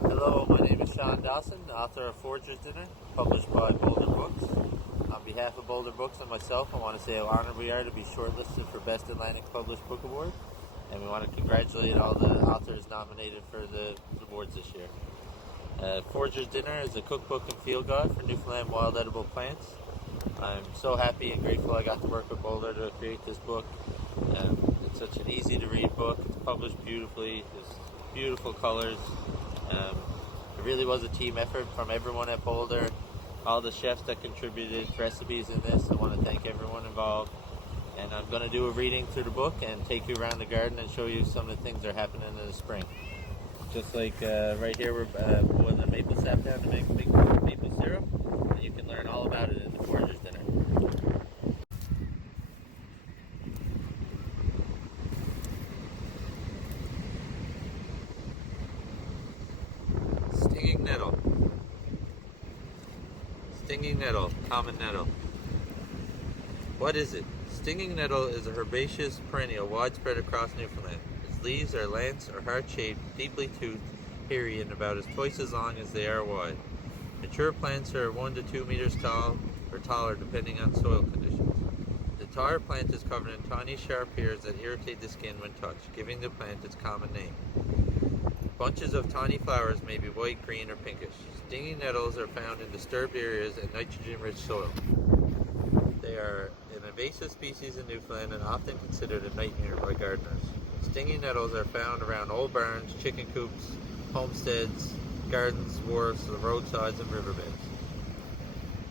Hello, my name is Shawn Dawson, author of Forager's Dinner, published by Boulder Books. On behalf of Boulder Books and myself, I want to say how honored we are to be shortlisted for Best Atlantic Published Book Award, and we want to congratulate all the authors nominated for the awards this year. Forager's Dinner is a cookbook and field guide for Newfoundland wild edible plants. I'm so happy and grateful I got to work with Boulder to create this book. It's such an easy to read book. It's published beautifully. There's beautiful colors. It really was a team effort from everyone at Boulder, all the chefs that contributed recipes in this. I want to thank everyone involved. And I'm going to do a reading through the book and take you around the garden and show you some of the things that are happening in the spring. Just like right here, we're boiling maple sap down to make maple syrup. And you can learn all about it in the Forager's Dinner. Stinging nettle. Stinging nettle, common nettle. What is it? Stinging nettle is a herbaceous perennial widespread across Newfoundland. Its leaves are lance or heart-shaped, deeply toothed, hairy, and about twice as long as they are wide. Mature plants are 1 to 2 meters tall or taller depending on soil conditions. The entire plant is covered in tiny sharp hairs that irritate the skin when touched, giving the plant its common name. Bunches of tiny flowers may be white, green, or pinkish. Stinging nettles are found in disturbed areas and nitrogen-rich soil. They are an invasive species in Newfoundland and often considered a nightmare by gardeners. Stinging nettles are found around old barns, chicken coops, homesteads, gardens, wharves, the roadsides, and riverbeds.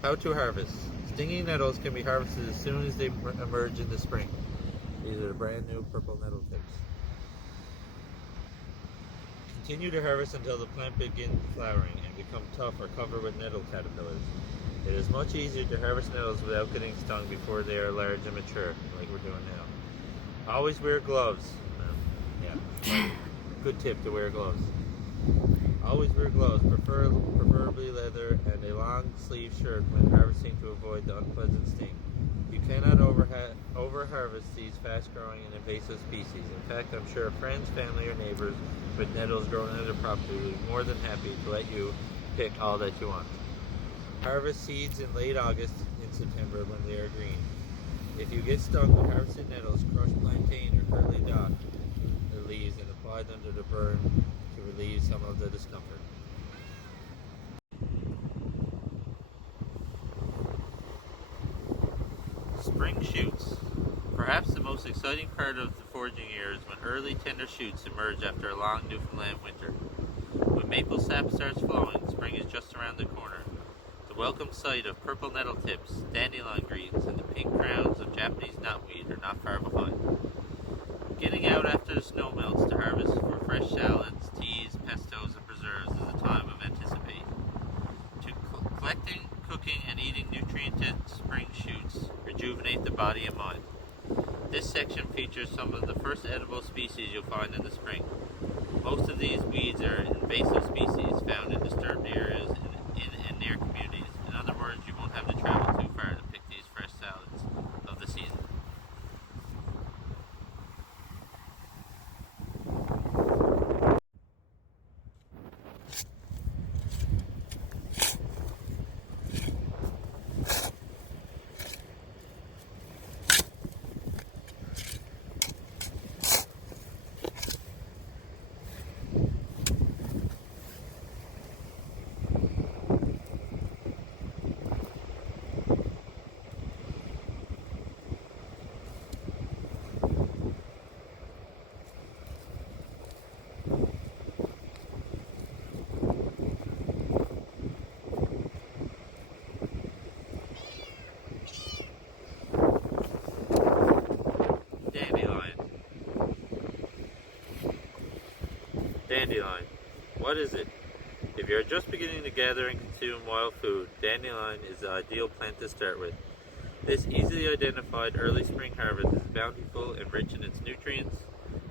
How to harvest. Stinging nettles can be harvested as soon as they emerge in the spring. These are the brand new purple nettle tips. Continue to harvest until the plant begins flowering and become tough or covered with nettle caterpillars. It is much easier to harvest nettles without getting stung before they are large and mature, like we're doing now. Always wear gloves. Good tip to wear gloves. Always wear gloves, preferably leather, and a long sleeve shirt when harvesting to avoid the unpleasant sting. You cannot over-harvest these fast-growing and invasive species. In fact, I'm sure friends, family, or neighbors with nettles growing on their property will be more than happy to let you pick all that you want. Harvest seeds in late August and September when they are green. If you get stung with harvested nettles, crush plantain or curly dock the leaves and apply them to the burn to relieve some of the discomfort. Spring shoots. Perhaps the most exciting part of the foraging year is when early tender shoots emerge after a long Newfoundland winter. When maple sap starts flowing, spring is just around the corner. The welcome sight of purple nettle tips, dandelion greens, and the pink crowns of Japanese knotweed are not far behind. Getting out after the snow melts to harvest for fresh salads, teas, pestos, and preserves is a time of anticipation. Collecting, cooking, and eating nutrient-dense spring shoots rejuvenate the body and mind. This section features some of the first edible species you'll find in the spring. Most of these weeds are invasive species found in disturbed areas and near communities. In other words, you won't have to travel too far to pick these fresh salads of the season. Dandelion. What is it? If you're just beginning to gather and consume wild food, dandelion is the ideal plant to start with. This easily identified early spring harvest is bountiful and rich in its nutrients,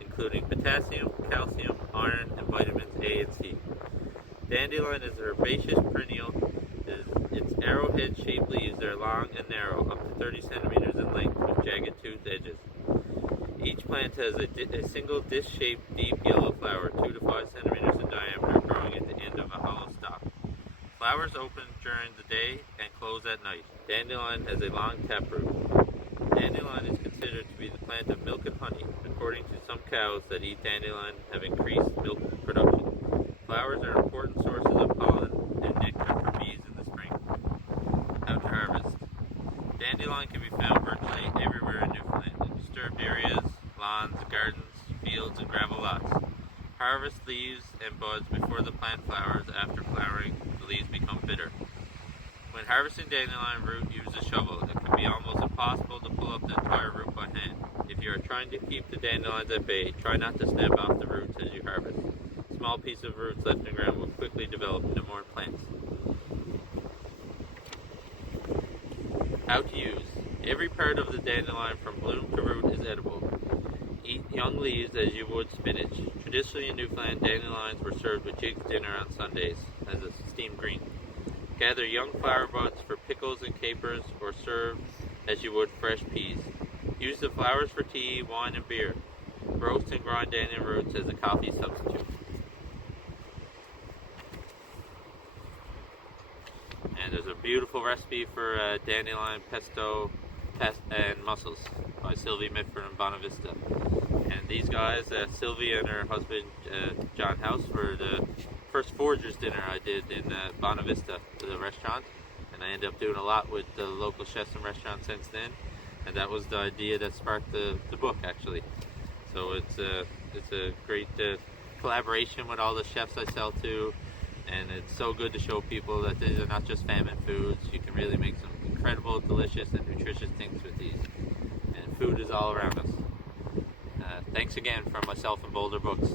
including potassium, calcium, iron, and vitamins A and C. Dandelion is a herbaceous perennial. Its arrowhead-shaped leaves are long and narrow, up to 30 centimeters in length, with jagged toothed edges. Each plant has a single disc-shaped, deep yellow flower, 2 to 5 centimeters in diameter, growing at the end Flowers open during the day and close at night. Dandelion has a long taproot. Dandelion is considered to be the plant of milk and honey. According to some cows that eat dandelion have increased milk production. Flowers are important sources of pollen and nectar for bees in the spring. How to harvest. Dandelion can be found virtually everywhere in Newfoundland, in disturbed areas, lawns, gardens, fields, and gravel lots. Harvest leaves and buds before the plant flowers. After flowering, the leaves become bitter. When harvesting dandelion root, use a shovel. It can be almost impossible to pull up the entire root by hand. If you are trying to keep the dandelions at bay, try not to snap off the roots as you harvest. Small pieces of roots left in the ground will quickly develop into more plants. How to use. Every part of the dandelion from bloom to root is edible. Eat young leaves as you would spinach. Traditionally in Newfoundland, dandelions were served with jig's dinner on Sundays as a steamed green. Gather young flower buds for pickles and capers, or serve as you would fresh peas. Use the flowers for tea, wine, and beer. Roast and grind dandelion roots as a coffee substitute. And there's a beautiful recipe for dandelion pesto and mussels by Sylvie Mitford in Bonavista. And these guys, Sylvie and her husband John House, were the first Forager's dinner I did in Bonavista, the restaurant. And I ended up doing a lot with the local chefs and restaurants since then. And that was the idea that sparked the book, actually. So it's a great collaboration with all the chefs I sell to. And it's so good to show people that these are not just famine foods. You can really make some incredible, delicious, and nutritious things with these. And food is all around us. Thanks again from myself and Boulder Books.